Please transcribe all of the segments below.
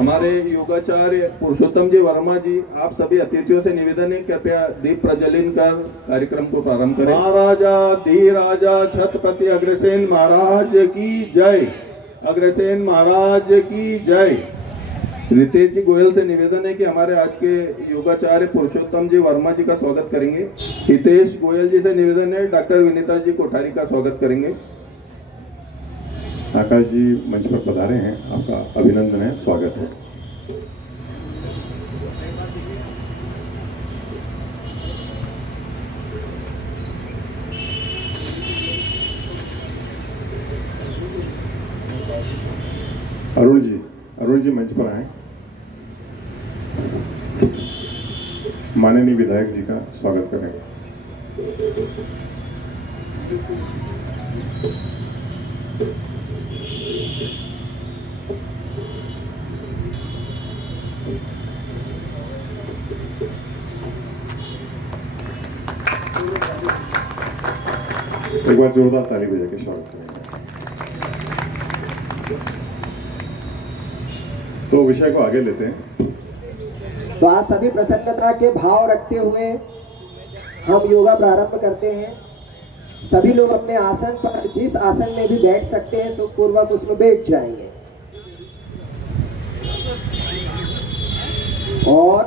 हमारे योगाचार्य पुरुषोत्तम जी वर्मा जी, आप सभी अतिथियों से निवेदन है कृपया दीप प्रज्वलित कर कार्यक्रम को प्रारंभ करें। महाराजा धीराजा छत्रपति अग्रसेन महाराज की जय। अग्रसेन महाराज की जय। रितेश जी गोयल से निवेदन है कि हमारे आज के योगाचार्य पुरुषोत्तम जी वर्मा जी का स्वागत करेंगे। हितेश गोयल जी से निवेदन है डॉक्टर विनीता जी कोठारी का स्वागत करेंगे। आकाश जी मंच पर पधारे हैं, आपका अभिनंदन है, स्वागत है। अरुण जी मंच पर आए। माननीय विधायक जी का स्वागत करेंगे। एक बार जोरदार ताली बजा के स्वागत करेंगे। तो विषय को आगे लेते हैं। तो आज सभी प्रसन्नता के भाव रखते हुए हम योगा प्रारंभ करते हैं। सभी लोग अपने आसन पर, जिस आसन में भी बैठ सकते हैं, सुखपूर्वक उसमें बैठ जाएंगे और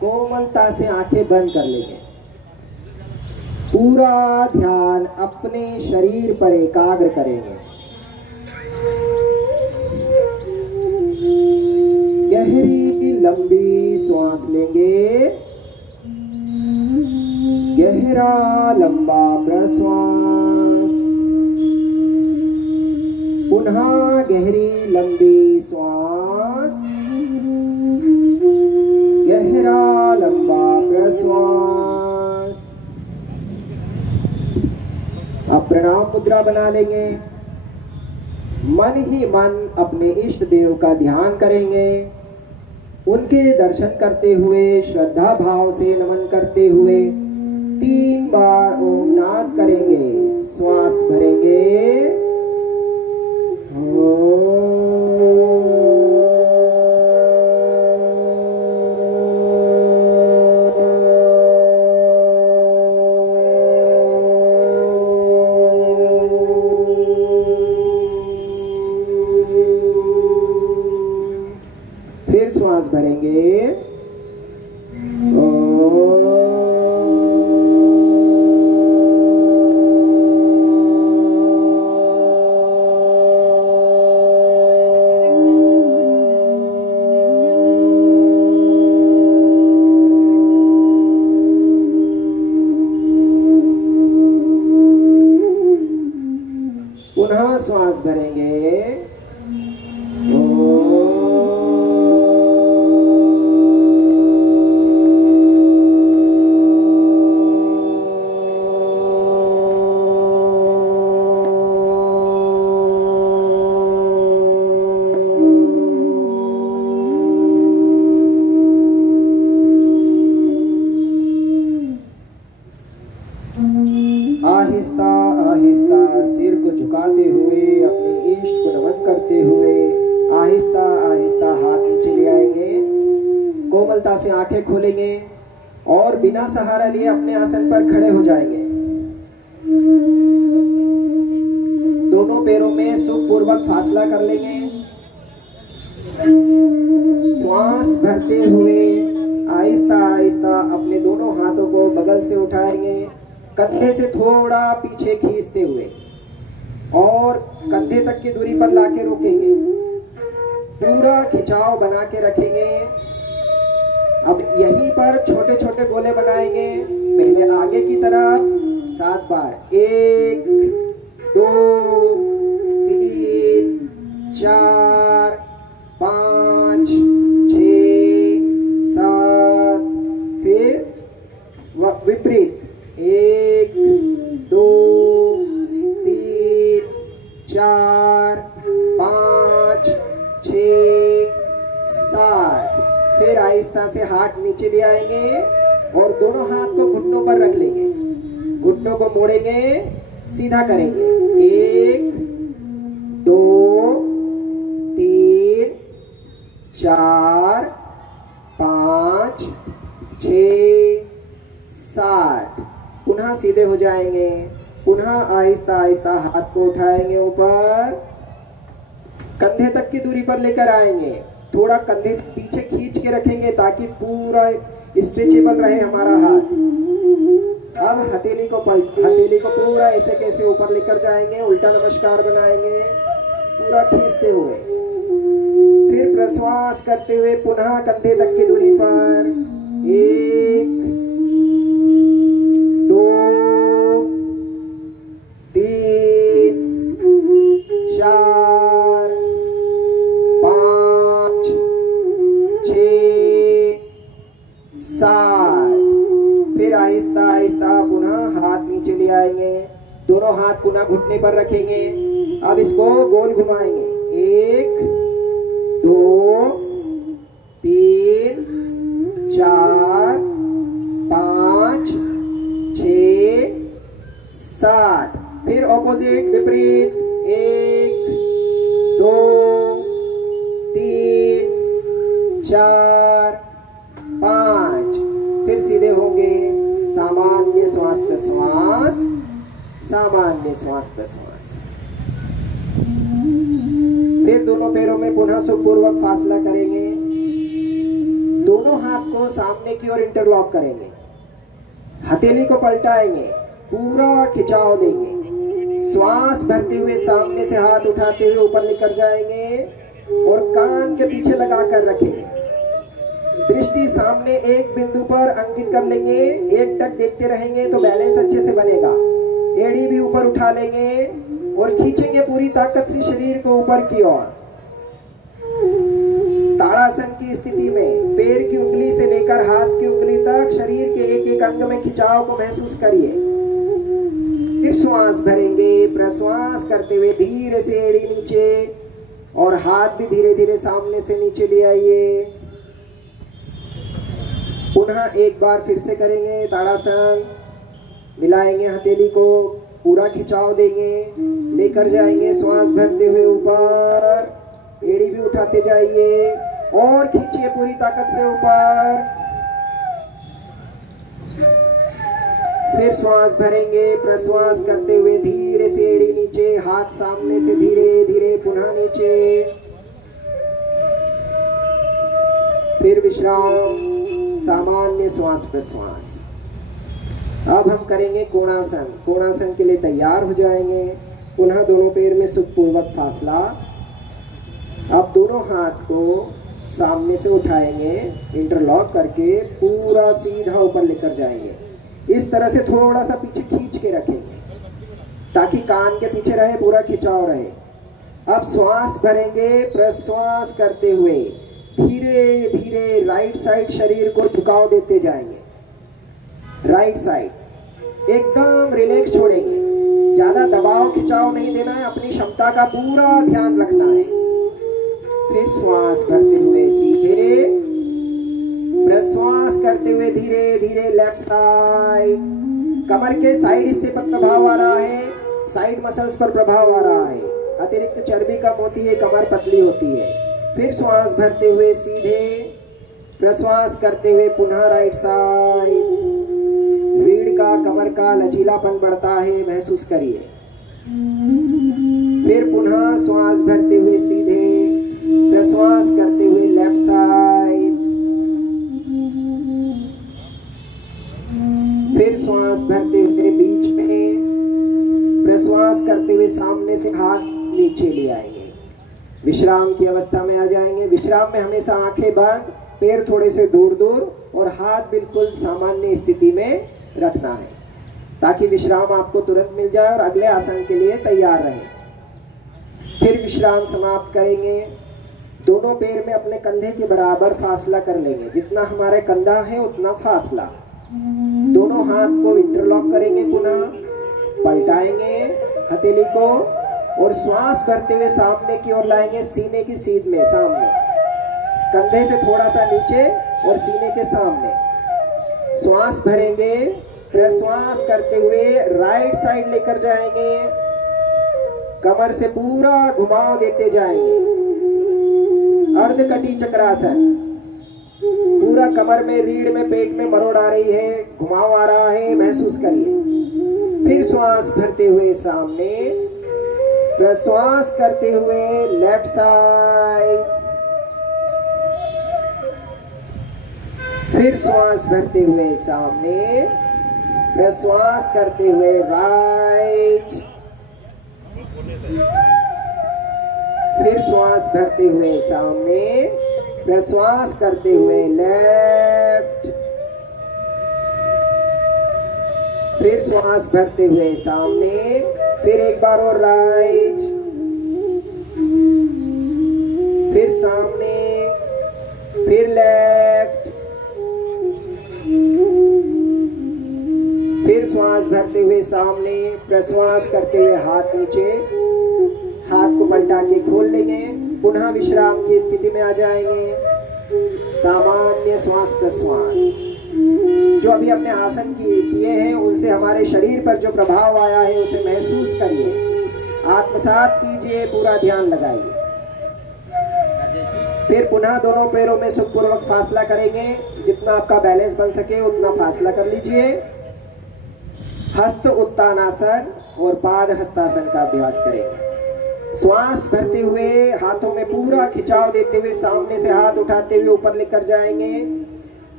कोमलता से आंखें बंद कर लेंगे। पूरा ध्यान अपने शरीर पर एकाग्र करेंगे। गहरी लंबी श्वास लेंगे। गहरा लंबा प्रश्वास। पुनः गहरी लंबी श्वास। गहरा लंबा प्रश्वास। अब प्रणाम मुद्रा बना लेंगे। मन ही मन अपने इष्ट देव का ध्यान करेंगे। उनके दर्शन करते हुए, श्रद्धा भाव से नमन करते हुए 3 बार ओम नाद करेंगे। श्वास भरेंगे। फिर श्वास भरेंगे। पुनः श्वास भरेंगे। आहिस्ता आहिस्ता सिर को झुकाते हुए, अपने इष्ट को नमन करते हुए आहिस्ता आहिस्ता हाथ नीचे ले आएंगे। कोमलता से आंखें खोलेंगे और बिना सहारा लिए अपने आसन पर खड़े हो जाएंगे। दोनों पैरों में सुखपूर्वक फासला कर लेंगे। श्वास भरते हुए आहिस्ता आहिस्ता अपने दोनों हाथों को बगल से उठाएंगे, कंधे से थोड़ा पीछे खींचते हुए और कंधे तक की दूरी पर लाके रोकेंगे। पूरा खिंचाव बना के रखेंगे। अब यहीं पर छोटे छोटे गोले बनाएंगे। पहले आगे की तरफ 7 बार। 1 2 3 4 5 6 7। फिर विपरीत 1 2 3 4 5 6 7। फिर आहिस्ता से हाथ नीचे ले आएंगे और दोनों हाथ को घुटनों पर रख लेंगे। घुटनों को मोड़ेंगे, सीधा करेंगे। 1 2 3 4 5 6 7। पुनः सीधे हो जाएंगे। पुनः आहिस्ता आहिस्ता हाथ को उठाएंगे ऊपर, कंधे तक की दूरी पर लेकर आएंगे। थोड़ा कंधे से पीछे खींच के रखेंगे ताकि पूरा स्ट्रेचेबल रहे हमारा हाथ। अब हथेली को पूरा ऐसे कैसे ऊपर लेकर जाएंगे, उल्टा नमस्कार बनाएंगे पूरा खींचते हुए। फिर प्रश्वास करते हुए पुनः कंधे तक की दूरी पर 1 2 3 4 5 6 7। फिर आहिस्ता आहिस्ता पुनः हाथ नीचे ले आएंगे। दोनों हाथ पुनः घुटने पर रखेंगे। अब इसको गोल घुमाएंगे। 1 2 3 4 5 6 7। फिर ऑपोजिट विपरीत 1 2 3 4 5। फिर सीधे होंगे। सामान्य श्वास प्रश्वास, सामान्य श्वास प्रश्वास। फिर दोनों पैरों में पुनः सुखपूर्वक फासला करेंगे। दोनों हाथ को सामने की ओर इंटरलॉक करेंगे। हथेली को पलटाएंगे, पूरा खिंचाव देंगे। श्वास भरते हुए सामने से हाथ उठाते हुए ऊपर लेकर जाएंगे और कान के पीछे लगाकर रखेंगे। दृष्टि सामने एक बिंदु पर अंकित कर लेंगे। एक टक देखते रहेंगे तो बैलेंस अच्छे से बनेगा। एड़ी भी ऊपर उठा लेंगे और खींचेंगे पूरी ताकत से शरीर को ऊपर की ओर। ताड़ासन की स्थिति में पैर की उंगली से लेकर हाथ की उंगली तक शरीर के एक एक अंग में खिंचाव को महसूस करिए। फिर श्वास भरेंगे। प्रश्वास करते हुए धीरे से एड़ी नीचे और हाथ भी धीरे धीरे सामने से नीचे ले आइए। पुनः एक बार फिर से करेंगे ताड़ासन। मिलाएंगे हथेली को, पूरा खिंचाव देंगे, लेकर जाएंगे श्वास भरते हुए ऊपर। एड़ी भी उठाते जाइए और खींचिए पूरी ताकत से ऊपर। फिर श्वास भरेंगे। प्रश्वास करते हुए धीरे से एड़ी नीचे, हाथ सामने से धीरे धीरे पुनः नीचे। फिर विश्राम, सामान्य श्वास प्रश्वास। अब हम करेंगे कोणासन। कोणासन के लिए तैयार हो जाएंगे। पुनः दोनों पैर में सुखपूर्वक फासला। अब दोनों हाथ को सामने से उठाएंगे, इंटरलॉक करके पूरा सीधा ऊपर लेकर जाएंगे। इस तरह से थोड़ा सा पीछे खींच के रखेंगे ताकि कान के पीछे रहे, पूरा खिंचाव रहे। अब श्वास भरेंगे। प्रश्वास करते हुए धीरे धीरे राइट साइड शरीर को झुकाव देते जाएंगे। राइट साइड एकदम रिलैक्स छोड़ेंगे। ज्यादा दबाव खिंचाव नहीं देना है, अपनी क्षमता का पूरा ध्यान रखना है। फिर श्वास भरते हुए सीधे, प्रश्वास करते हुए धीरे धीरे लेफ्ट साइड। कमर के साइड हिस्से पर प्रभाव आ रहा है, साइड मसल्स पर प्रभाव आ रहा है। अतिरिक्त चर्बी कम होती है, कमर पतली होती है। फिर श्वास भरते हुए सीधे, प्रश्वास करते हुए पुनः राइट साइड। रीढ़ का, कमर का लचीलापन बढ़ता है, महसूस करिए। फिर पुनः श्वास भरते हुए सीधे, प्रश्वास करते हुए लेफ्ट साइड। फिर श्वास भरते हुए बीच में, प्रश्वास करते हुए सामने से हाथ नीचे ले आएंगे। विश्राम की अवस्था में आ जाएंगे। विश्राम में हमेशा आंखें बंद, पैर थोड़े से दूर दूर और हाथ बिल्कुल सामान्य स्थिति में रखना है ताकि विश्राम आपको तुरंत मिल जाए और अगले आसन के लिए तैयार रहे। फिर विश्राम समाप्त करेंगे। दोनों पैर में अपने कंधे के बराबर फासला कर लेंगे। जितना हमारे कंधा है उतना फासला। दोनों हाथ को इंटरलॉक करेंगे। पुनः पलटाएंगे हथेली को और श्वास भरते हुए सामने की ओर लाएंगे, सीने की सीध में सामने, कंधे से थोड़ा सा नीचे और सीने के सामने। श्वास भरेंगे। प्रश्वास करते हुए राइट साइड लेकर जाएंगे, कमर से पूरा घुमाव देते जाएंगे। अर्धकटी चक्रासन। पूरा कमर में, रीढ़ में, पेट में मरोड़ आ रही है, घुमाव आ रहा है, महसूस करिए। फिर श्वास भरते हुए सामने, प्रश्वास करते हुए लेफ्ट साइड, फिर श्वास भरते हुए सामने, प्रश्वास करते हुए राइट, फिर श्वास भरते हुए सामने, प्रश्वास करते हुए लेफ्ट, फिर श्वास भरते हुए सामने, फिर एक बार और राइट, फिर सामने, फिर लेफ्ट, फिर श्वास भरते हुए सामने, प्रश्वास करते हुए हाथ नीचे, हाथ को पलटा के खोल लेंगे, पुनः विश्राम की स्थिति में आ जाएंगे। सामान्य श्वास प्रश्वास। जो अभी अपने आसन किए हैं उनसे हमारे शरीर पर जो प्रभाव आया है उसे महसूस करिए, आत्मसात कीजिए, पूरा ध्यान लगाइए। फिर पुनः दोनों पैरों में सुखपूर्वक फासला करेंगे, जितना आपका बैलेंस बन सके उतना फासला कर लीजिए। हस्त उत्तानासन और पाद हस्तासन का अभ्यास करेंगे। श्वास भरते हुए हाथों में पूरा खिंचाव देते हुए सामने से हाथ उठाते हुए ऊपर लेकर जाएंगे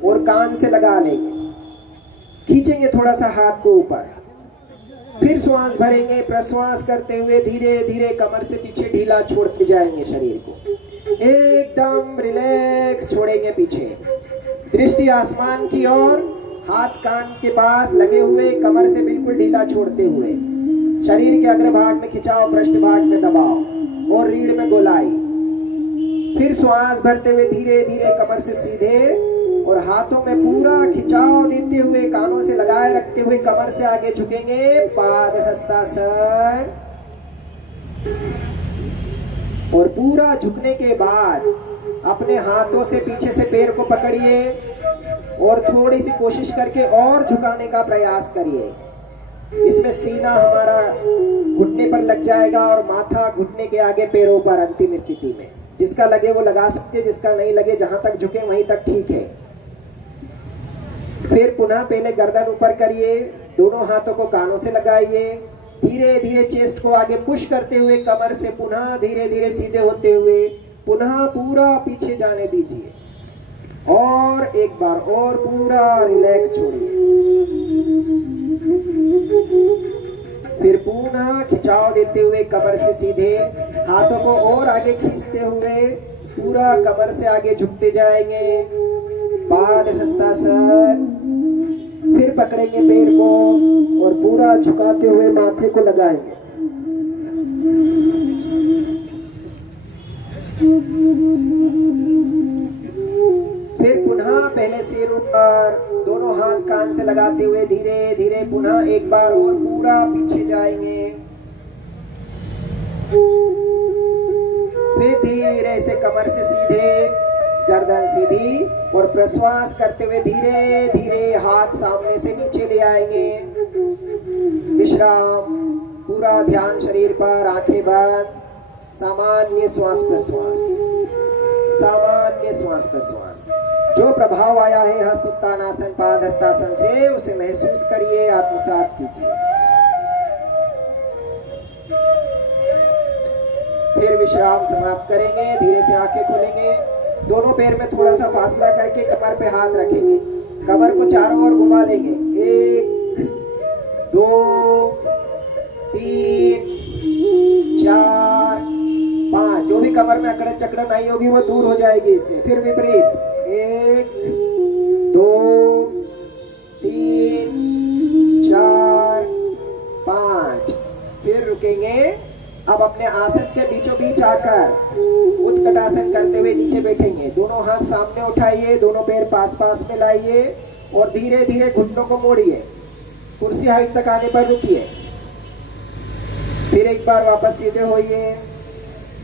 और कान से लगा लेंगे, खींचेंगे थोड़ा सा हाथ को ऊपर। फिर श्वास भरेंगे, प्रश्वास करते हुए धीरे धीरे कमर से पीछे ढीला छोड़ते जाएंगे, शरीर को एकदम रिलैक्स छोड़ेंगे पीछे। दृष्टि आसमान की ओर, हाथ कान के पास लगे हुए, कमर से बिल्कुल ढीला छोड़ते हुए, शरीर के अग्रभाग में खिंचाव, पृष्ठभाग में दबाव और रीढ़ में गोलाई। फिर श्वास भरते हुए धीरे धीरे कमर से सीधे और हाथों में पूरा खिंचाव देते हुए, कानों से लगाए रखते हुए कमर से आगे झुकेंगे, पाद हस्तासन। और पूरा झुकने के बाद अपने हाथों से पीछे से पैर को पकड़िए और थोड़ी सी कोशिश करके और झुकाने का प्रयास करिए। इसमें सीना हमारा घुटने पर लग जाएगा और माथा घुटने के आगे, पैरों पर अंतिम स्थिति में। जिसका लगे वो लगा सकते, जिसका नहीं लगे जहां तक झुके वहीं तक ठीक है। फिर पुनः पहले गर्दन ऊपर करिए, दोनों हाथों को कानों से लगाइए, धीरे धीरे चेस्ट को आगे पुश करते हुए कमर से पुनः धीरे धीरे सीधे होते हुए पुनः पूरा पीछे जाने दीजिए और एक बार और पूरा रिलैक्स छोड़िए। फिर पुनः खिंचाव देते हुए कमर से सीधे, हाथों को और आगे खींचते हुए पूरा कमर से आगे झुकते जाएंगे, पाद हस्तासन। फिर पकड़ेंगे पैर को और पूरा झुकाते हुए माथे को लगाएंगे। फिर पुनः पहले सिर ऊपर, दोनों हाथ कान से लगाते हुए धीरे धीरे पुनः एक बार और पूरा पीछे जाएंगे। फिर धीरे से कमर से सीधे, गर्दन सीधी और प्रश्वास करते हुए धीरे धीरे हाथ सामने से नीचे ले आएंगे। विश्राम, पूरा ध्यान शरीर पर, आंखें बंद। सामान्य श्वास प्रश्वास, सामान्य श्वास प्रश्वास। जो प्रभाव आया है हस्त उत्तानासन पाद हस्तासन से, उसे महसूस करिए, आत्मसात कीजिए। फिर विश्राम समाप्त करेंगे, धीरे से आंखें खोलेंगे, दोनों पैर में थोड़ा सा फासला करके कमर पे हाथ रखेंगे, कमर को चारों ओर घुमा लेंगे। 1 2 3 4 5। जो भी कमर में अकड़न चकड़न आई होगी वो दूर हो जाएगी इससे। फिर विपरीत, 1 2 3 4 5। फिर रुकेंगे। अब अपने आसन के बीचों बीच आकर उत्कटासन करते हुए नीचे बैठेंगे। दोनों हाथ सामने उठाइए, दोनों पैर पास पास में लाइए और धीरे धीरे घुटनों को मोड़िए। कुर्सी हाइट तक आने पर रुकिए। फिर एक बार वापस सीधे होइए।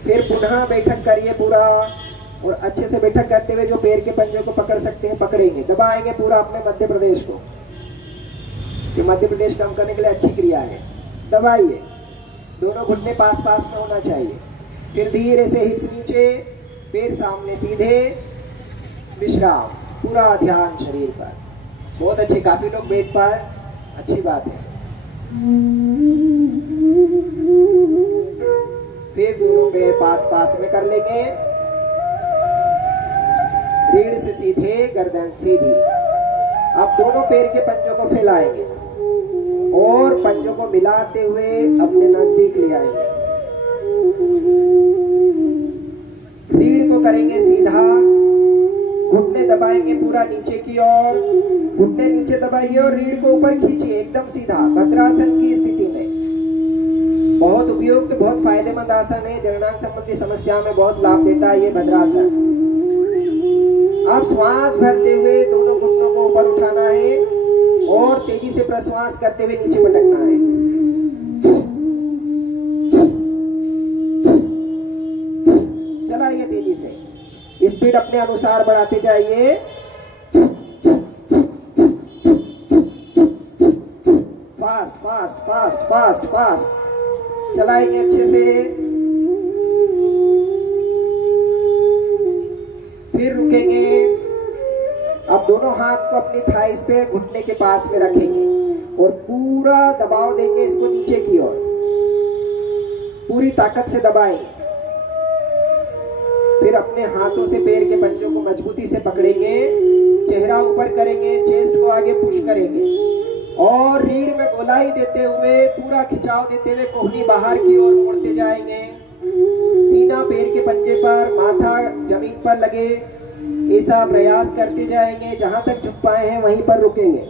फिर पुनः बैठक करिए पूरा, और अच्छे से बैठक करते हुए जो पैर के पंजे को पकड़ सकते हैं पकड़ेंगे, दबाएंगे पूरा अपने मध्य प्रदेश को। ये मध्य प्रदेश कम करने के लिए अच्छी क्रिया है। दबाइए, दोनों घुटने पास पास में होना चाहिए। फिर धीरे से हिप्स नीचे, पैर सामने सीधे, विश्राम, पूरा ध्यान शरीर पर। बहुत अच्छे, काफी लोग बैठ पाए, अच्छी बात है। फिर दोनों पैर पास पास में कर लेंगे, रीढ़ से सीधे, गर्दन सीधी। अब दोनों पैर के पंजों को फैलाएंगे और पंजों को मिलाते हुए अपने नजदीक ले आएंगे। रीढ़ को करेंगे सीधा, घुटने दबाएंगे पूरा नीचे की ओर, घुटने नीचे दबाइए और रीढ़ को ऊपर खींचिए एकदम सीधा, भद्रासन की स्थिति में। बहुत उपयुक्त, बहुत फायदेमंद आसन है, जननांग संबंधी समस्या में बहुत लाभ देता है ये भद्रासन। अब श्वास भरते हुए दोनों घुटनों को ऊपर उठाना है और तेजी से प्रश्वास करते हुए नीचे पटकना है। चलाइए तेजी से, स्पीड अपने अनुसार बढ़ाते जाइए। Fast fast fast fast fast चलाएंगे अच्छे से। फिर रुकेंगे। अब दोनों हाथ को अपनी थाइस पे घुटने के पास में रखेंगे और पूरा दबाव देंगे इसको नीचे की ओर, पूरी ताकत से दबाएंगे। फिर अपने हाथों से पैर के पंजों को मजबूती से पकड़ेंगे, चेहरा ऊपर करेंगे, चेस्ट को आगे पुश करेंगे और रीढ़ में गोलाई देते हुए, पूरा खिंचाव देते हुए कोहनी बाहर की ओर मोड़ते जाएंगे। सीना पैर के पंजे पर, माथा जमीन पर लगे, ऐसा प्रयास करते जाएंगे। जहां तक झुक पाए हैं वहीं पर रुकेंगे।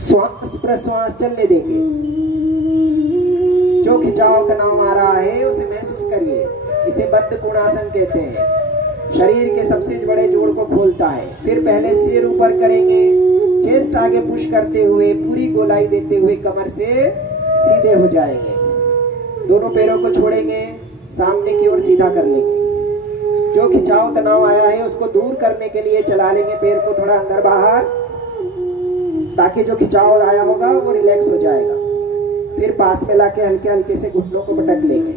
श्वास प्रश्वास चलने देंगे। जो खिंचाव तनाव आ रहा है उसे महसूस करिए। इसे बद्ध कोणासन कहते हैं, शरीर के सबसे बड़े जोड़ को खोलता है। फिर पहले सिर ऊपर करेंगे, चेस्ट आगे पुश करते हुए, पूरी गोलाई देते हुए कमर से सीधे हो जाएंगे। दोनों पैरों को छोड़ेंगे, सामने की ओर सीधा कर लेंगे। जो खिंचाव तनाव आया है उसको दूर करने के लिए चला लेंगे पैर को थोड़ा अंदर बाहर, ताकि जो खिंचाव आया होगा वो रिलैक्स हो जाएगा। फिर पास में लाके हल्के हल्के से घुटनों को पटक लेंगे।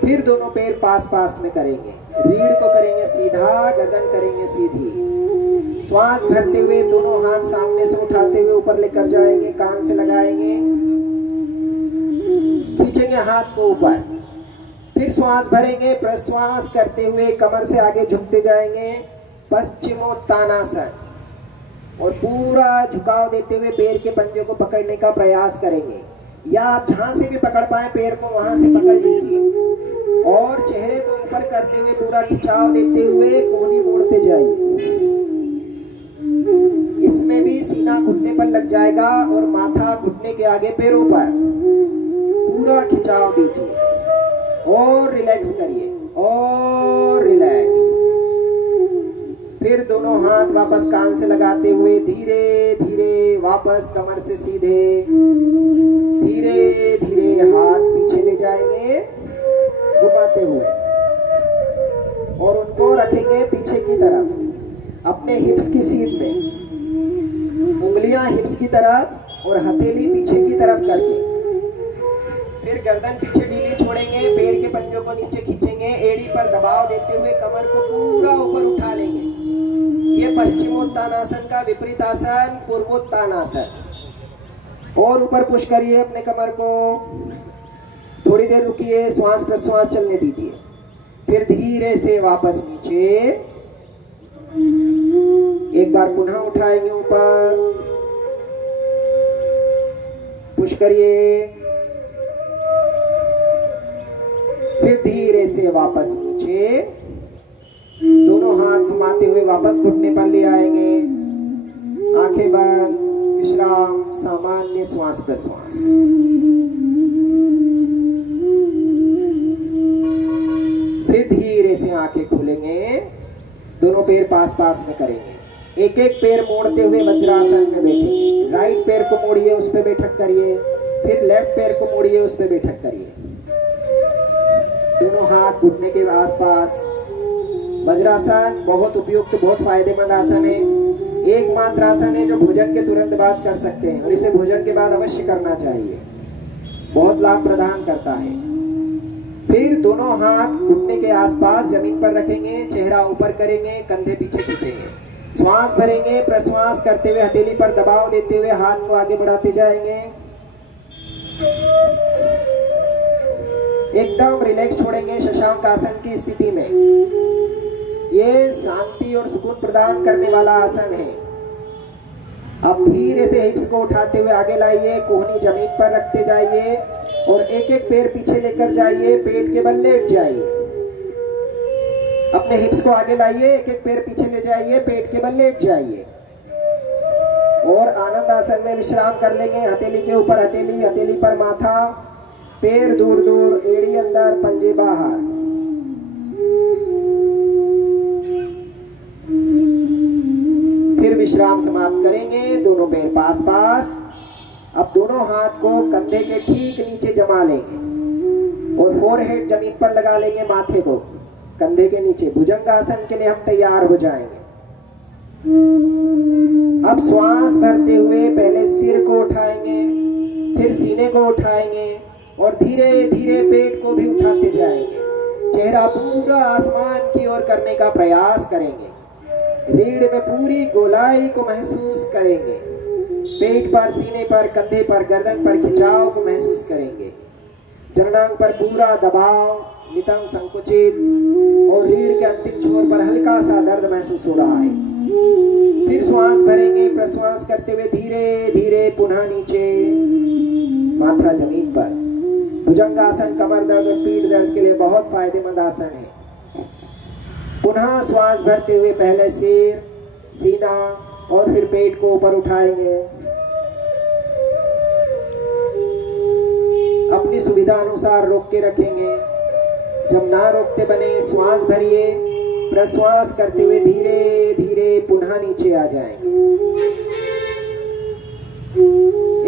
फिर दोनों पैर पास पास में करेंगे, रीढ़ को करेंगे सीधा, गर्दन करेंगे सीधी। श्वास भरते हुए दोनों हाथ सामने से उठाते हुए ऊपर लेकर जाएंगे, कान से लगाएंगे, खींचेंगे हाथ को ऊपर। फिर श्वास भरेंगे, प्रश्वास करते हुए कमर से आगे झुकते जाएंगे, पश्चिमोत्तानासन, और पूरा झुकाव देते हुए पैर के पंजे को पकड़ने का प्रयास करेंगे, या आप जहां से भी पकड़ पाए पैर को वहां से पकड़ लीजिए और चेहरे को ऊपर करते हुए पूरा खिंचाव देते हुए कोहनी मोड़ते जाइए। इसमें भी सीना घुटने पर लग जाएगा और माथा घुटने के आगे पैरों पर, पूरा खिंचाव दीजिए और रिलैक्स करिए और रिलैक्स। फिर दोनों हाथ वापस कान से लगाते हुए धीरे धीरे वापस कमर से सीधे, धीरे धीरे हाथ पीछे ले जाएंगे घुमाते हुए और उनको रखेंगे पीछे की तरफ, अपने हिप्स की सीध में, उंगलियां हिप्स की तरफ और हथेली पीछे की तरफ करके। फिर गर्दन पीछे ढीली छोड़ेंगे, पैर के पंजों को नीचे खींचेंगे, एड़ी पर दबाव देते हुए कमर को पूरा ऊपर उठा लेंगे। ये पश्चिमोत्तानासन का विपरीत आसन, पूर्वोत्तानासन। और ऊपर पुश करिए अपने कमर को, थोड़ी देर रुकिए, श्वास प्रश्वास चलने दीजिए। फिर धीरे से वापस नीचे, एक बार पुनः उठाएंगे ऊपर, पुश करिए, फिर धीरे से वापस नीचे, दोनों हाथ घुमाते हुए वापस घुटने पर ले आएंगे, आंखें बंद, विश्राम, सामान्य श्वास प्रश्वास। फिर धीरे से आंखें खोलेंगे, दोनों पैर पास पास में करेंगे, एक एक पैर मोड़ते हुए वज्रासन में बैठेंगे। राइट पैर को मोड़िए, उस पे बैठक करिए, फिर लेफ्ट पैर को मोड़िए, उस पे बैठक करिए। दोनों हाथ घुटने के आसपास। वज्रासन बहुत उपयुक्त, बहुत फायदेमंद आसन है, एकमात्र आसन है जो भोजन के तुरंत बाद कर सकते हैं और इसे भोजन के बाद अवश्य करना चाहिए। बहुत लाभ प्रदान करता है। फिर दोनों हाथ घुटने के आसपास जमीन पर रखेंगे, चेहरा ऊपर करेंगे, कंधे पीछे खींचेंगे। श्वास भरेंगे, प्रश्वास करते हुए हथेली पर दबाव देते हुए हाथ को आगे बढ़ाते जाएंगे। एकदम रिलैक्स छोड़ेंगे शशांक आसन की स्थिति में। ये शांति और सुकून प्रदान करने वाला आसन है। अब धीरे से हिप्स को उठाते हुए आगे लाइए, कोहनी जमीन पर रखते जाइए और एक एक पैर पीछे लेकर जाइए, पेट के बल लेट जाइए। अपने हिप्स को आगे लाइए, एक एक पैर पीछे ले जाइए, पेट के बल लेट जाइए और आनंद आसन में विश्राम कर लेंगे। हथेली के ऊपर हथेली, हथेली पर माथा, पैर दूर दूर, एड़ी अंदर, पंजे बाहर। फिर विश्राम समाप्त करेंगे, दोनों पैर पास पास। अब दोनों हाथ को कंधे के ठीक नीचे जमा लेंगे और फोरहेड जमीन पर लगा लेंगे, माथे को कंधे के नीचे। भुजंग आसन के लिए हम तैयार हो जाएंगे। अब श्वास भरते हुए पहले सिर को उठाएंगे, फिर सीने को उठाएंगे और धीरे धीरे पेट को भी उठाते जाएंगे। चेहरा पूरा आसमान की ओर करने का प्रयास करेंगे। रीढ़ में पूरी गोलाई को महसूस करेंगे। पेट पर, सीने पर, कंधे पर, गर्दन पर खिंचाव को महसूस करेंगे। जननांग पर पूरा दबाव, नितंब संकुचित और रीढ़ के अंतिम छोर पर हल्का सा दर्द महसूस हो रहा है। फिर श्वास भरेंगे, प्रश्वास करते हुए धीरे धीरे पुनः नीचे, माथा जमीन पर। भुजंगासन कमर दर्द और पीठ दर्द के लिए बहुत फायदेमंद आसन है। पुनः श्वास भरते हुए पहले सिर, सीना और फिर पेट को ऊपर उठाएंगे। अपनी सुविधा अनुसार रोक के रखेंगे। जब ना रोकते बने श्वास भरिए, प्रश्वास करते हुए धीरे धीरे पुनः नीचे आ जाएंगे।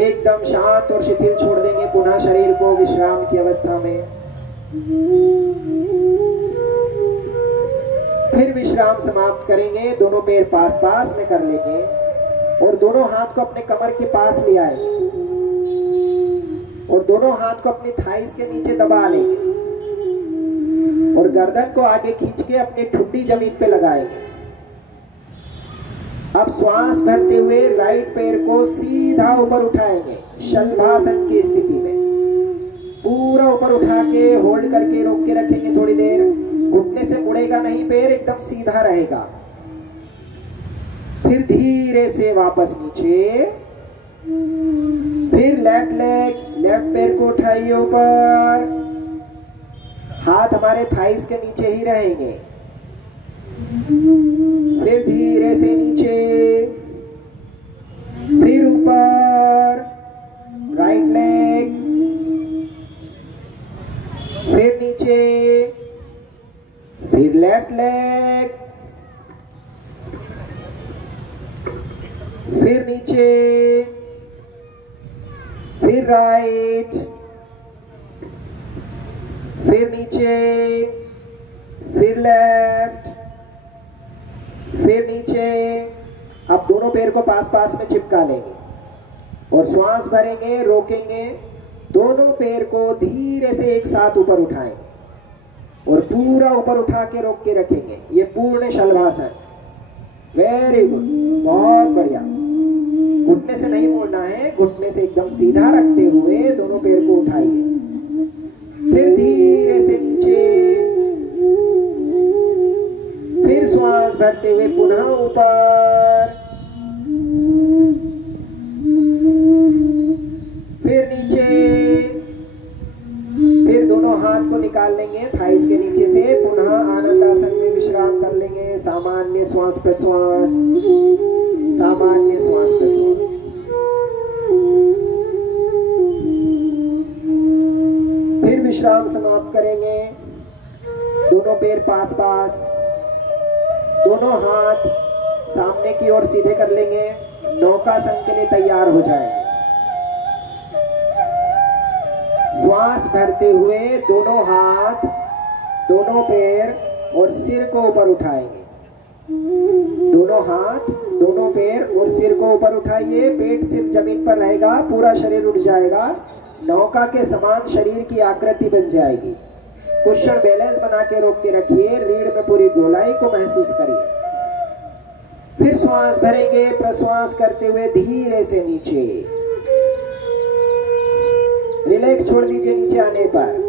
एकदम शांत और शिथिल छोड़ देंगे पुनः शरीर को विश्राम की अवस्था में। फिर विश्राम समाप्त करेंगे, दोनों पैर पास पास में कर लेंगे और दोनों हाथ को अपने कमर के पास ले आएंगे और दोनों हाथ को अपनी थाइस के नीचे दबा लेंगे और गर्दन को आगे खींच के अपनी ठुड्डी जमीन पे लगाएंगे। अब श्वास भरते हुए राइट पैर को सीधा ऊपर उठाएंगे, शलभासन की स्थिति में पूरा ऊपर उठा के होल्ड करके रोक के रखेंगे थोड़ी देर। घुटने से मुड़ेगा नहीं, पैर एकदम सीधा रहेगा। फिर धीरे से वापस नीचे। फिर लेफ्ट लेग, लेफ्ट पैर को उठाइए ऊपर, हाथ हमारे थाइस के नीचे ही रहेंगे। फिर धीरे से नीचे, फिर ऊपर, राइट लेग, फिर नीचे, फिर लेफ्ट लेग, फिर नीचे, फिर राइट, फिर नीचे, फिर लेफ्ट, फिर नीचे। अब दोनों पैर को पास पास में चिपका लेंगे और श्वास भरेंगे, रोकेंगे। दोनों पैर को धीरे से एक साथ ऊपर उठाएंगे और पूरा ऊपर उठा के रोक के रखेंगे। ये पूर्ण शलभासन। वेरी गुड, बहुत बढ़िया। घुटने से नहीं मोड़ना है, घुटने से एकदम सीधा रखते हुए दोनों पैर को उठाइए। फिर धीरे से नीचे, फिर श्वास भरते हुए पुनः ऊपर, फिर नीचे। फिर दोनों हाथ को निकाल लेंगे थाइस के नीचे से, पुनः आनंद आसन में विश्राम कर लेंगे। सामान्य श्वास प्रश्वास, सामान्य श्वास प्रश्वास। फिर विश्राम समाप्त करेंगे, दोनों पैर पास पास, दोनों हाथ सामने की ओर सीधे कर लेंगे। नौकासन के लिए तैयार हो जाएंगे। श्वास भरते हुए दोनों हाथ, दोनों पैर और सिर को ऊपर उठाएंगे। दोनों हाथ, दोनों पैर और सिर को ऊपर उठाइए। पेट सिर्फ जमीन पर रहेगा, पूरा शरीर उठ जाएगा। नौका के समान शरीर की आकृति बन जाएगी। कुछ क्षण बैलेंस बना के रोक के रखिए, रीढ़ में पूरी गोलाई को महसूस करिए। फिर श्वास भरेंगे, प्रश्वास करते हुए धीरे से नीचे। रिलैक्स छोड़ दीजिए नीचे आने पर।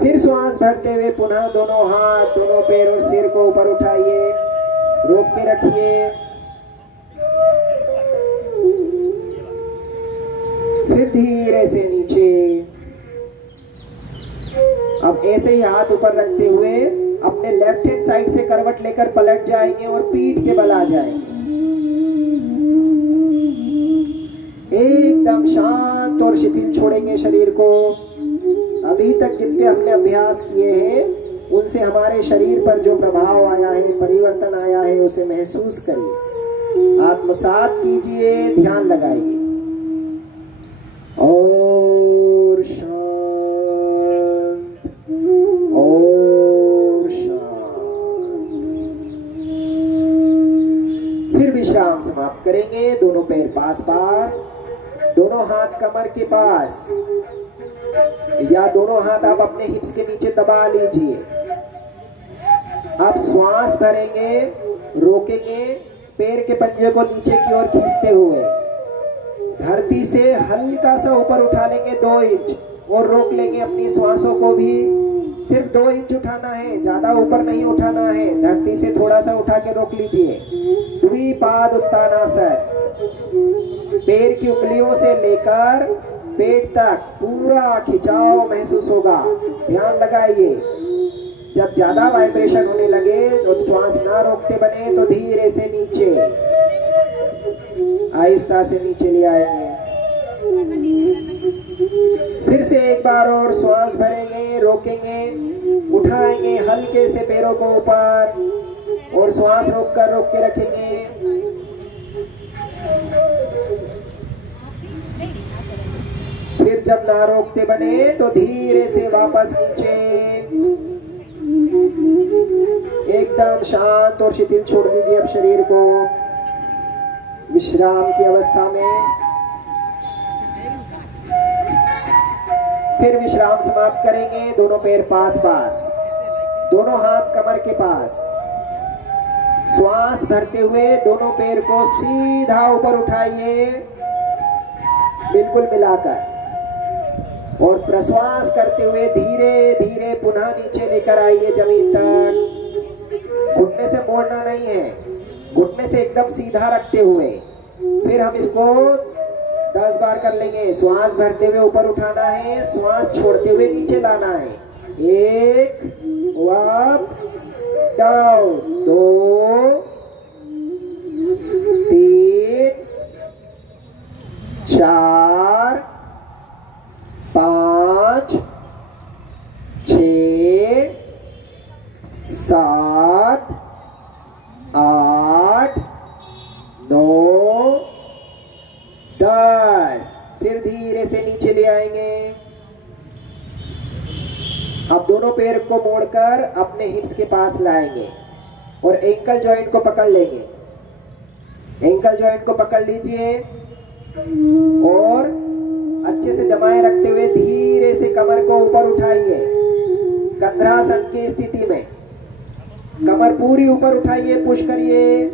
फिर श्वास भरते हुए पुनः दोनों हाथ, दोनों पैर और सिर को ऊपर उठाइए, रोक के रखिए। फिर धीरे से नीचे। अब ऐसे ही हाथ ऊपर रखते हुए अपने लेफ्ट हैंड साइड से करवट लेकर पलट जाएंगे और पीठ के बल आ जाएंगे। एकदम शांत और शिथिल छोड़ेंगे शरीर को। अभी तक जितने हमने अभ्यास किए हैं उनसे हमारे शरीर पर जो प्रभाव आया है, परिवर्तन आया है, उसे महसूस करिए, आत्मसात कीजिए, ध्यान लगाइए। और शांत, और शांत। फिर विश्राम समाप्त करेंगे। दोनों पैर पास पास, दोनों हाथ कमर के पास, या दोनों हाथ आप अपने हिप्स के नीचे दबा लीजिए। अब श्वास भरेंगे, रोकेंगे, पैर के पंजे को नीचे की ओर खींचते हुए धरती से हल्का सा ऊपर उठा लेंगे 2 इंच और रोक लेंगे अपनी श्वासों को भी। सिर्फ 2 इंच उठाना है, ज्यादा ऊपर नहीं उठाना है। धरती से थोड़ा सा उठा के रोक लीजिए। द्विपाद उत्तानासन। पैर की उंगलियों से लेकर पेट तक पूरा खिंचाव महसूस होगा। ध्यान लगाइए। जब ज्यादा वाइब्रेशन होने लगे और श्वास ना रोकते बने तो धीरे से नीचे, आहिस्ता से नीचे ले आएंगे। फिर से एक बार और श्वास भरेंगे, रोकेंगे, उठाएंगे हल्के से पैरों को ऊपर और श्वास रोक के रखेंगे। फिर जब ना रोकते बने तो धीरे से वापस नीचे। एकदम शांत और शिथिल छोड़ दीजिए अब शरीर को विश्राम की अवस्था में। फिर विश्राम समाप्त करेंगे। दोनों पैर पास पास, दोनों हाथ कमर के पास। श्वास भरते हुए दोनों पैर को सीधा ऊपर उठाइए, बिल्कुल मिलाकर, और प्रश्वास करते हुए धीरे धीरे पुनः नीचे लेकर आइए जमीन तक। घुटने से मोड़ना नहीं है, घुटने से एकदम सीधा रखते हुए। फिर हम इसको 10 बार कर लेंगे। श्वास भरते हुए ऊपर उठाना है, श्वास छोड़ते हुए नीचे लाना है। 1 अप डाउन, 2 3 4 5 6 7 8 9 10। फिर धीरे से नीचे ले आएंगे। अब दोनों पैर को मोड़कर अपने हिप्स के पास लाएंगे और एंकल जॉइंट को पकड़ लेंगे। एंकल जॉइंट को पकड़ लीजिए और अच्छे से जमाए रखते हुए धीरे से कमर को ऊपर उठाइए। कंधरासन की स्थिति में कमर पूरी ऊपर उठाइए, पुश करिए,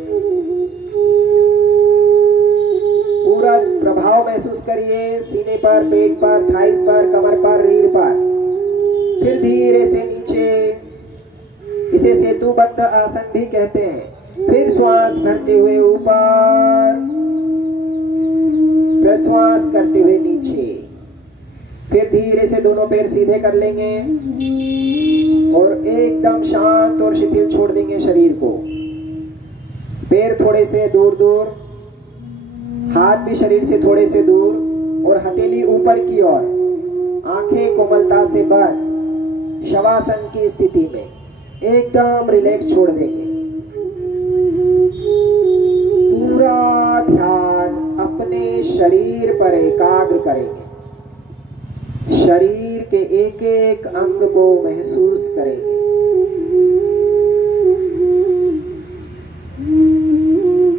पूरा प्रभाव महसूस करिए सीने पर, पेट पर, थाइस पर, कमर पर, रीढ़ पर। फिर धीरे से नीचे, इसे सेतुबद्ध आसन भी कहते हैं। फिर श्वास भरते हुए ऊपर, प्रश्वास करते हुए नीचे। फिर धीरे से दोनों पैर सीधे कर लेंगे और एकदम शांत और शिथिल छोड़ देंगे शरीर को। पैर थोड़े से दूर दूर, हाथ भी शरीर से थोड़े से दूर और हथेली ऊपर की ओर, आंखें कोमलता से बंद, शवासन की स्थिति में एकदम रिलैक्स छोड़ देंगे। पूरा ध्यान अपने शरीर पर एकाग्र करेंगे। शरीर के एक एक अंग को महसूस करेंगे।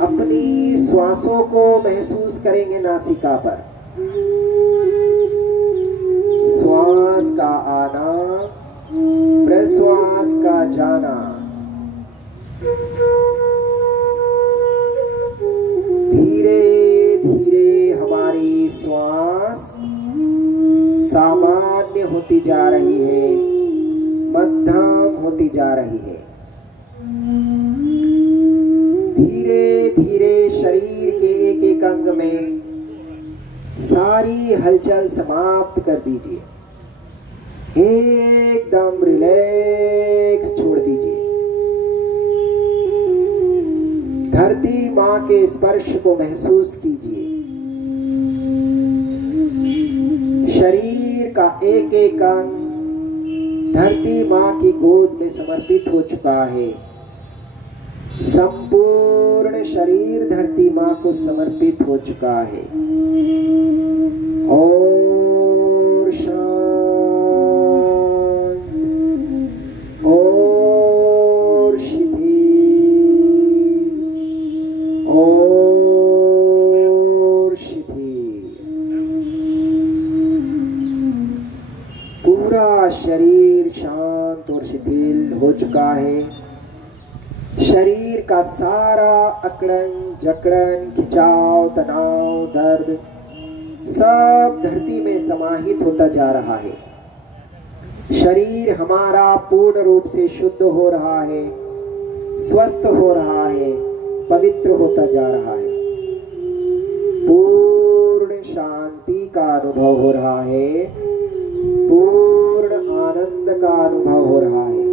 अपनी श्वासों को महसूस करेंगे नासिका पर। श्वास का आना, प्रश्वास का जाना। धीरे धीरे हमारी श्वास सामान्य होती जा रही है, मध्यम होती जा रही है। धीरे धीरे शरीर के एक एक अंग में सारी हलचल समाप्त कर दीजिए। एकदम रिलैक्स छोड़ दीजिए। धरती माँ के स्पर्श को महसूस कीजिए। शरीर का एक एक अंग धरती माँ की गोद में समर्पित हो चुका है। संपूर्ण शरीर धरती माँ को समर्पित हो चुका है। और शांत, और शिथिल, और शिथिल। पूरा शरीर शांत और शिथिल हो चुका है। शरीर का सारा अकड़न जकड़न, खिंचाव, तनाव, दर्द सब धरती में समाहित होता जा रहा है। शरीर हमारा पूर्ण रूप से शुद्ध हो रहा है, स्वस्थ हो रहा है, पवित्र होता जा रहा है। पूर्ण शांति का अनुभव हो रहा है, पूर्ण आनंद का अनुभव हो रहा है।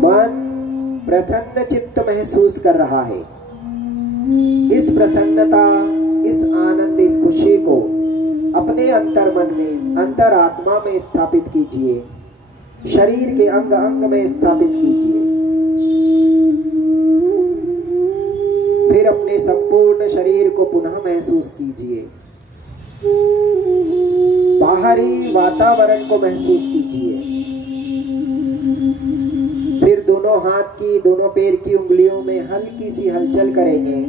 मन प्रसन्न चित्त महसूस कर रहा है। इस प्रसन्नता, इस आनंद, इस खुशी को अपने अंतर मन में, अंतर आत्मा में स्थापित कीजिए। शरीर के अंग अंग में स्थापित कीजिए। फिर अपने संपूर्ण शरीर को पुनः महसूस कीजिए। बाहरी वातावरण को महसूस कीजिए। फिर दोनों हाथ की, दोनों पैर की उंगलियों में हल्की सी हलचल करेंगे।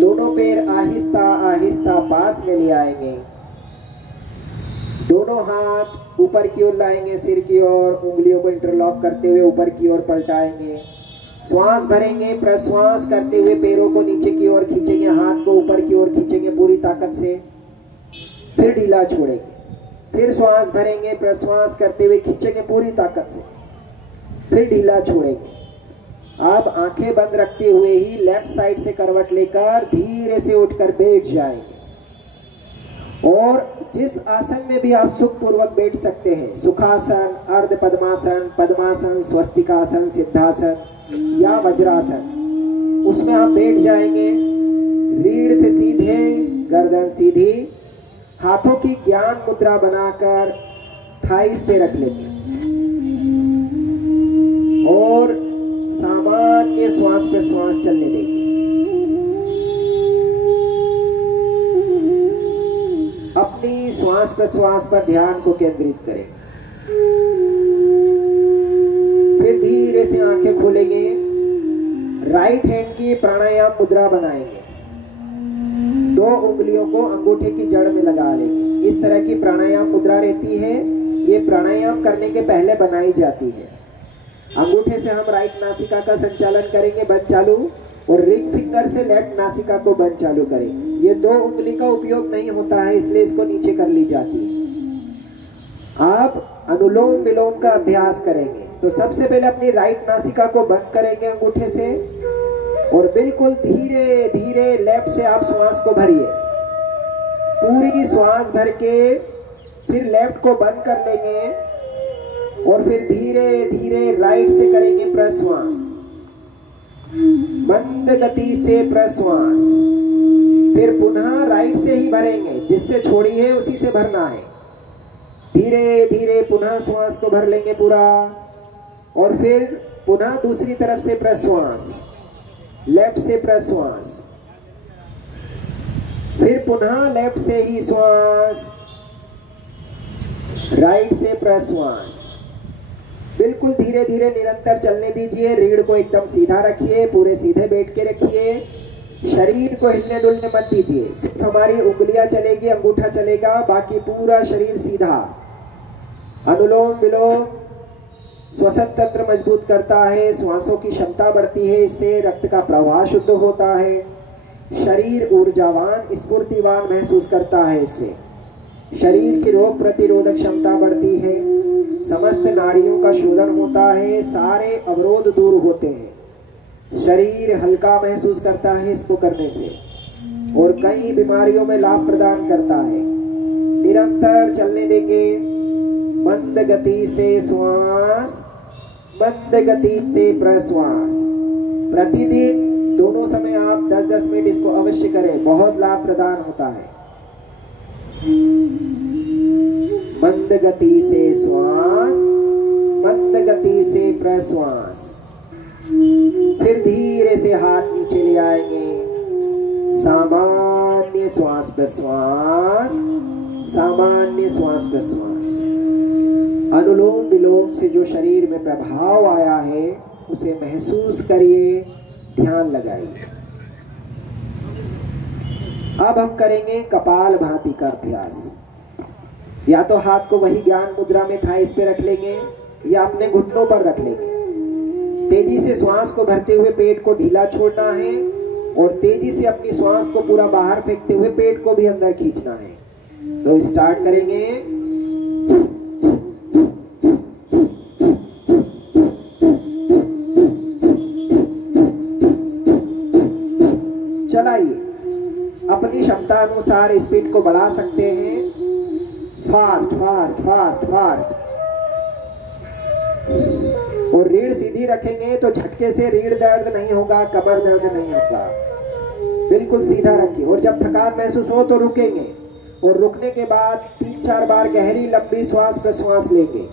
दोनों पैर आहिस्ता आहिस्ता पास में ले आएंगे। दोनों हाथ ऊपर की ओर लाएंगे, सिर की ओर, उंगलियों को इंटरलॉक करते हुए ऊपर की ओर पलटाएंगे। श्वास भरेंगे, प्रश्वास करते हुए पैरों को नीचे की ओर खींचेंगे, हाथ को ऊपर की ओर खींचेंगे पूरी ताकत से। फिर ढीला छोड़ेंगे। फिर श्वास भरेंगे, प्रश्वास करते हुए खींचेंगे पूरी ताकत से। फिर ढीला छोड़ेंगे। अब आंखें बंद रखते हुए ही लेफ्ट साइड से करवट लेकर धीरे से उठकर बैठ जाएंगे। और जिस आसन में भी आप सुखपूर्वक बैठ सकते हैं, सुखासन, अर्ध पद्मासन, पद्मासन, स्वस्तिकासन, सिद्धासन या वज्रासन, उसमें आप बैठ जाएंगे। रीढ़ से सीधे, गर्दन सीधी, हाथों की ज्ञान मुद्रा बनाकर थाइस पे रख लेंगे और सामान्य श्वास प्रश्वास चलने देंगे। अपनी श्वास प्रश्वास पर ध्यान को केंद्रित करें। फिर धीरे से आंखें खोलेंगे। राइट हैंड की प्राणायाम मुद्रा बनाएंगे। 2 उंगलियों को अंगूठे की जड़ में लगा लेंगे। इस तरह की प्राणायाम मुद्रा रहती है। ये प्राणायाम करने के पहले बनाई जाती है। अंगूठे से हम राइट नासिका का संचालन करेंगे, बंद चालू, और रिंग फिंगर से लेफ्ट नासिका को बंद चालू करें। ये 2 उंगली का उपयोग नहीं होता है, इसलिए इसको नीचे कर ली जाती है। आप अनुलोम विलोम का अभ्यास करेंगे तो सबसे पहले अपनी राइट नासिका को बंद करेंगे अंगूठे से और बिल्कुल धीरे धीरे लेफ्ट से आप श्वास को भरिए। पूरी श्वास भर के फिर लेफ्ट को बंद कर लेंगे और फिर धीरे धीरे राइट से करेंगे प्रश्वास। मंद गति से प्रश्वास। फिर पुनः राइट से ही भरेंगे, जिससे छोड़ी है उसी से भरना है। धीरे धीरे पुनः श्वास को भर लेंगे पूरा और फिर पुनः दूसरी तरफ से प्रश्वास, लेफ्ट से प्रश्वास, फिर पुनः लेफ्ट से ही श्वास, राइट से प्रश्वास। बिल्कुल धीरे धीरे निरंतर चलने दीजिए। रीढ़ को एकदम सीधा रखिए, पूरे सीधे बैठ के रखिए। शरीर को हिलने डुलने मत दीजिए, सिर्फ हमारी उंगलियां चलेगी, अंगूठा चलेगा, बाकी पूरा शरीर सीधा। अनुलोम विलोम श्वसन तंत्र मजबूत करता है, श्वासों की क्षमता बढ़ती है, इससे रक्त का प्रवाह शुद्ध होता है, शरीर ऊर्जावान स्फूर्तिवान महसूस करता है, इससे शरीर की रोग प्रतिरोधक क्षमता बढ़ती है, समस्त नाड़ियों का शोधन होता है, सारे अवरोध दूर होते हैं, शरीर हल्का महसूस करता है इसको करने से, और कई बीमारियों में लाभ प्रदान करता है। निरंतर चलने देंगे, मंद गति से श्वास, मंद गति से प्रश्वास। प्रतिदिन दोनों समय आप 10-10 मिनट इसको अवश्य करें, बहुत लाभ प्रदान होता है। मंद गति से श्वास, मंद गति से प्रश्वास। फिर धीरे से हाथ नीचे ले आएंगे, सामान्य श्वास प्रश्वास, सामान्य श्वास प्रश्वास। अनुलोम विलोम से जो शरीर में प्रभाव आया है उसे महसूस करिए, ध्यान लगाइए। अब हम करेंगे कपाल भाती का अभ्यास। या तो हाथ को वही ज्ञान मुद्रा में था इस पे रख लेंगे, या अपने घुटनों पर रख लेंगे। तेजी से श्वास को भरते हुए पेट को ढीला छोड़ना है, और तेजी से अपनी श्वास को पूरा बाहर फेंकते हुए पेट को भी अंदर खींचना है। तो स्टार्ट करेंगे। चलाइए, अपनी क्षमता अनुसार स्पीड को बढ़ा सकते हैं। Fast fast fast fast. और रीढ़ सीधी रखेंगे तो झटके से रीढ़ दर्द नहीं होगा, कमर दर्द नहीं होगा, बिल्कुल सीधा रखिए। और जब थकान महसूस हो तो रुकेंगे, और रुकने के बाद 3-4 बार गहरी लंबी श्वास प्रश्वास लेंगे।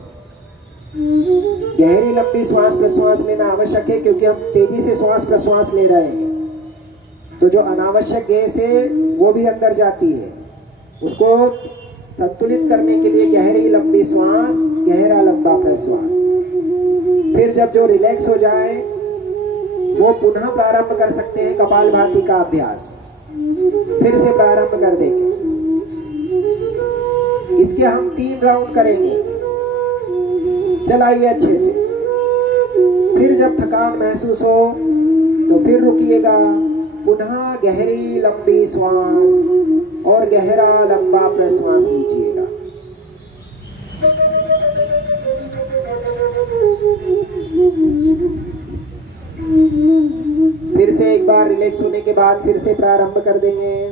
गहरी लंबी श्वास प्रश्वास लेना आवश्यक है, क्योंकि हम तेजी से श्वास प्रश्वास ले रहे हैं, तो जो अनावश्यक गैस है वो भी अंदर जाती है। उसको संतुलित करने के लिए गहरी लंबी श्वास, गहरा लंबा प्रश्वास। फिर जब जो रिलैक्स हो जाए वो पुनः प्रारंभ कर सकते हैं कपालभाति का अभ्यास। फिर से प्रारंभ कर देंगे। इसके हम 3 राउंड करेंगे। चलाइए अच्छे से। फिर जब थकान महसूस हो तो फिर रुकिएगा, पुनः गहरी लंबी श्वास और गहरा लंबा प्रश्वास लीजिएगा। फिर से एक बार रिलैक्स होने के बाद फिर से प्रारंभ कर देंगे।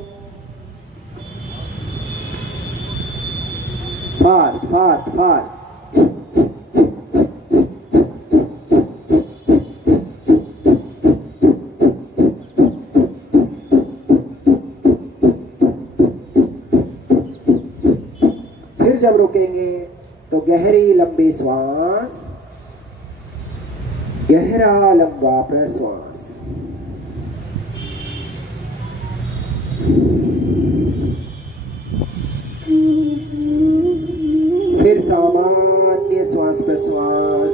Fast fast fast. फिर जब रुकेंगे तो गहरी लंबी श्वास, गहरा लंबा प्रश्वास। फिर सामान्य श्वास प्रश्वास,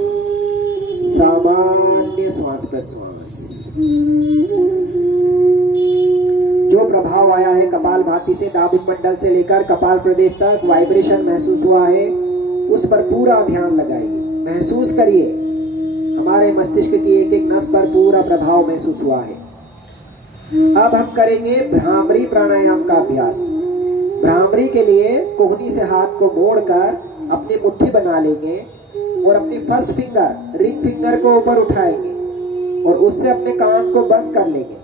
सामान्य श्वास प्रश्वास। जो प्रभाव आया है कपालभाति से, नाभि मंडल से लेकर कपाल प्रदेश तक वाइब्रेशन महसूस हुआ है, उस पर पूरा ध्यान लगाइए, महसूस करिए। हमारे मस्तिष्क की एक एक नस पर पूरा प्रभाव महसूस हुआ है। अब हम करेंगे भ्रामरी प्राणायाम का अभ्यास। भ्रामरी के लिए कोहनी से हाथ को मोड़कर अपनी मुट्ठी बना लेंगे और अपनी फर्स्ट फिंगर, रिंग फिंगर को ऊपर उठाएंगे और उससे अपने कान को बंद कर लेंगे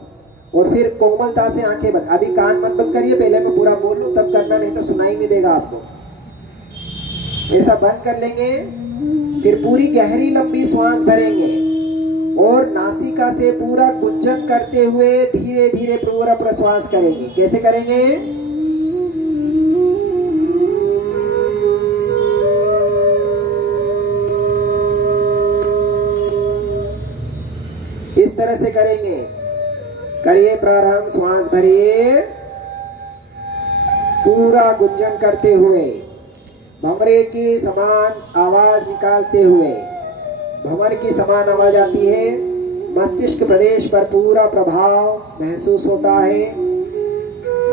और फिर कोमलता से आंखें बंद। अभी कान मत बंद करिए, पहले मैं पूरा बोल लूं तब करना, नहीं तो सुनाई नहीं देगा आपको। ऐसा बंद कर लेंगे, फिर पूरी गहरी लंबी श्वास भरेंगे और नासिका से पूरा गुंजन करते हुए धीरे धीरे पूरा प्रश्वास करेंगे। कैसे करेंगे? इस तरह से करेंगे। करिए प्रारंभ, श्वास भरिए पूरा गुंजन करते हुए, भंवरे की समान आवाज निकालते हुए। भंवर की समान आवाज आती है मस्तिष्क प्रदेश पर पूरा प्रभाव महसूस होता है।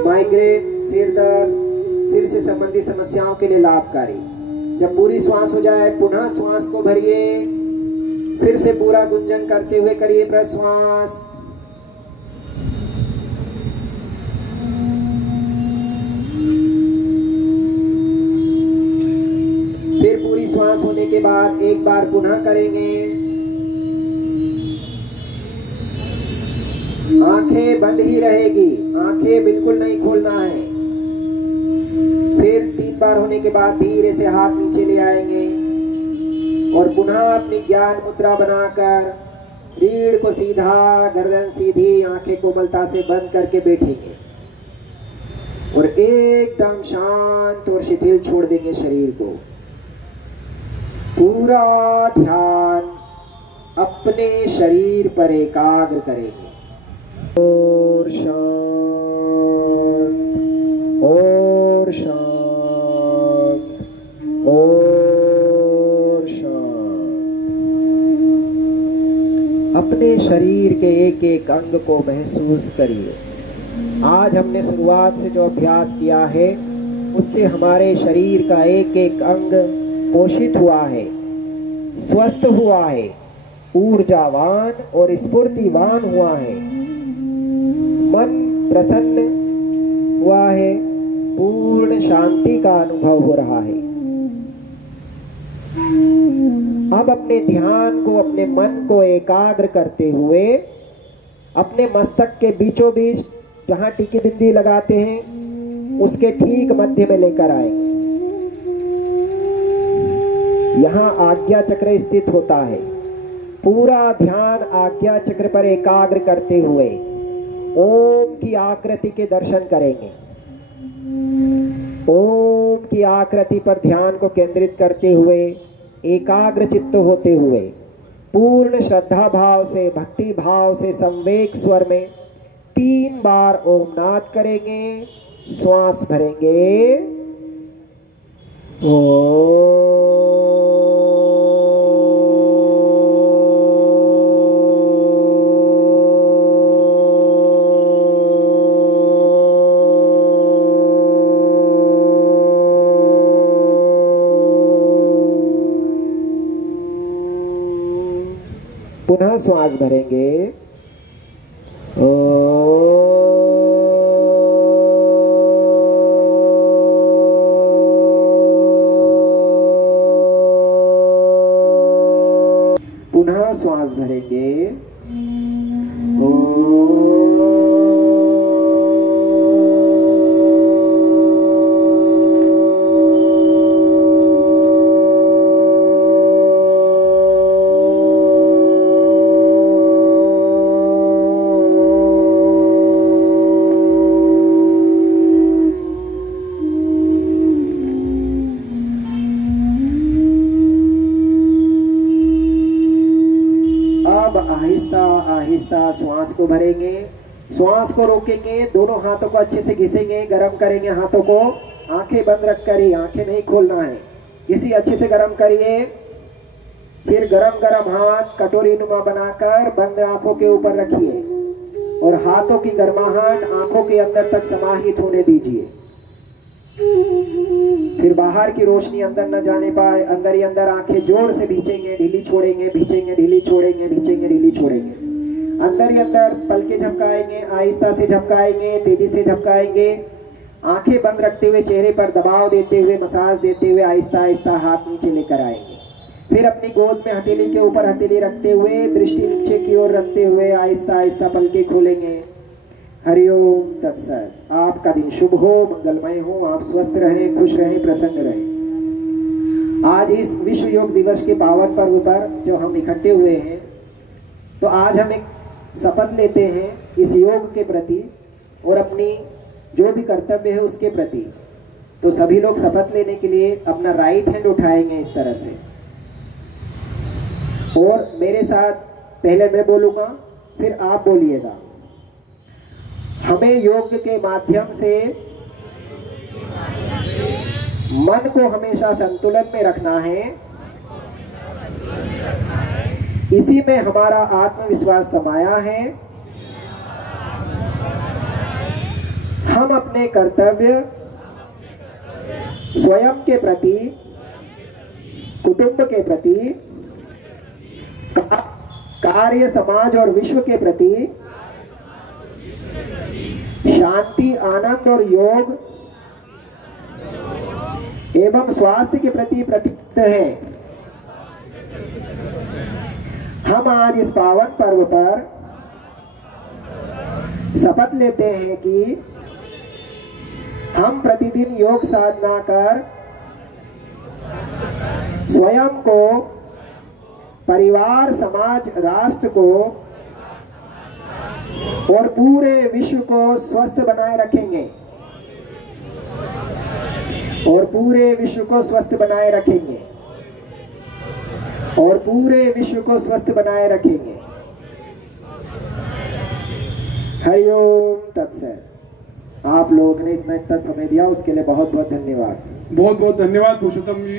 माइग्रेन, सिर दर्द, सिर से संबंधित समस्याओं के लिए लाभकारी। जब पूरी श्वास हो जाए पुनः श्वास को भरिए, फिर से पूरा गुंजन करते हुए करिए प्रश्वास। फिर पूरी श्वास होने के बाद एक बार पुनः करेंगे। आंखें बंद ही रहेगी, आंखें बिल्कुल नहीं खोलना है। फिर 3 बार होने के बाद धीरे से हाथ नीचे ले आएंगे और पुनः अपनी ज्ञान मुद्रा बनाकर रीढ़ को सीधा, गर्दन सीधी, आंखें कोमलता से बंद करके बैठेंगे और एकदम शांत और शिथिल छोड़ देंगे शरीर को। पूरा ध्यान अपने शरीर पर एकाग्र करेंगे। और शांत, और शांत, और शांत। अपने शरीर के एक एक अंग को महसूस करिए। आज हमने शुरुआत से जो अभ्यास किया है उससे हमारे शरीर का एक एक अंग पोषित हुआ है, स्वस्थ हुआ है, ऊर्जावान और स्फूर्तिवान हुआ है। मन प्रसन्न हुआ है, पूर्ण शांति का अनुभव हो रहा है। अब अपने ध्यान को, अपने मन को एकाग्र करते हुए अपने मस्तक के बीचों बीच जहां टिकी बिंदी लगाते हैं उसके ठीक मध्य में लेकर आएंगे। यहाँ आज्ञा चक्र स्थित होता है। पूरा ध्यान आज्ञा चक्र पर एकाग्र करते हुए ओम की आकृति के दर्शन करेंगे। ओम की आकृति पर ध्यान को केंद्रित करते हुए, एकाग्र चित्त होते हुए, पूर्ण श्रद्धा भाव से, भक्ति भाव से संवेग स्वर में 3 बार ओम नाद करेंगे। श्वास भरेंगे। ओम। पुनः श्वास भरेंगे। पुनः श्वास भरेंगे। आहिस्ता आहिस्ता श्वास को भरेंगे। श्वास को रोकेंगे, दोनों हाथों को अच्छे से घिसेंगे, गरम करेंगे हाथों को। आंखें बंद रख कर ही, आंखें नहीं खोलना है, इसी अच्छे से गरम करिए। फिर गरम गरम हाथ कटोरी नुमा बनाकर बंद आंखों के ऊपर रखिए और हाथों की गर्माहट आंखों के अंदर तक समाहित होने दीजिए। फिर बाहर की रोशनी अंदर न जाने पाए, अंदर ही अंदर आंखें जोर से भींचेंगे, ढीली छोड़ेंगे, भींचेंगे, ढीली छोड़ेंगे, भींचेंगे, ढीली छोड़ेंगे। अंदर ही अंदर पलके झपकाएंगे, आहिस्ता से झपकाएंगे, तेजी से झपकाएंगे। आंखें बंद रखते हुए चेहरे पर दबाव देते हुए, मसाज देते हुए आहिस्ता आहिस्ता हाथ नीचे लेकर आएंगे। फिर अपनी गोद में हथेली के ऊपर हथेली रखते हुए, दृष्टि नीचे की ओर रखते हुए आहिस्ता आहिस्ता पलके खोलेंगे। हरिओम तत्सत। आपका दिन शुभ हो, मंगलमय हो, आप स्वस्थ रहें, खुश रहें, प्रसन्न रहें। आज इस विश्व योग दिवस के पावन पर्व पर जो हम इकट्ठे हुए हैं, तो आज हम एक शपथ लेते हैं इस योग के प्रति और अपनी जो भी कर्तव्य है उसके प्रति। तो सभी लोग शपथ लेने के लिए अपना राइट हैंड उठाएंगे इस तरह से और मेरे साथ पहले मैं बोलूंगा, फिर आप बोलिएगा। हमें योग के माध्यम से मन को हमेशा संतुलन में रखना है, इसी में हमारा आत्मविश्वास समाया है। हम अपने कर्तव्य स्वयं के प्रति, कुटुंब के प्रति, कार्य, समाज और विश्व के प्रति शांति, आनंद और योग एवं स्वास्थ्य के प्रति प्रतिबद्ध हैं। हम आज इस पावन पर्व पर शपथ लेते हैं कि हम प्रतिदिन योग साधना कर स्वयं को, परिवार, समाज, राष्ट्र को और पूरे विश्व को स्वस्थ बनाए रखेंगे और पूरे विश्व को स्वस्थ बनाए रखेंगे और पूरे विश्व को स्वस्थ बनाए रखेंगे। हरिओम तत्सत। आप लोगों ने इतना समय दिया उसके लिए बहुत बहुत धन्यवाद। बहुत बहुत धन्यवाद पुरुषोत्तम जी।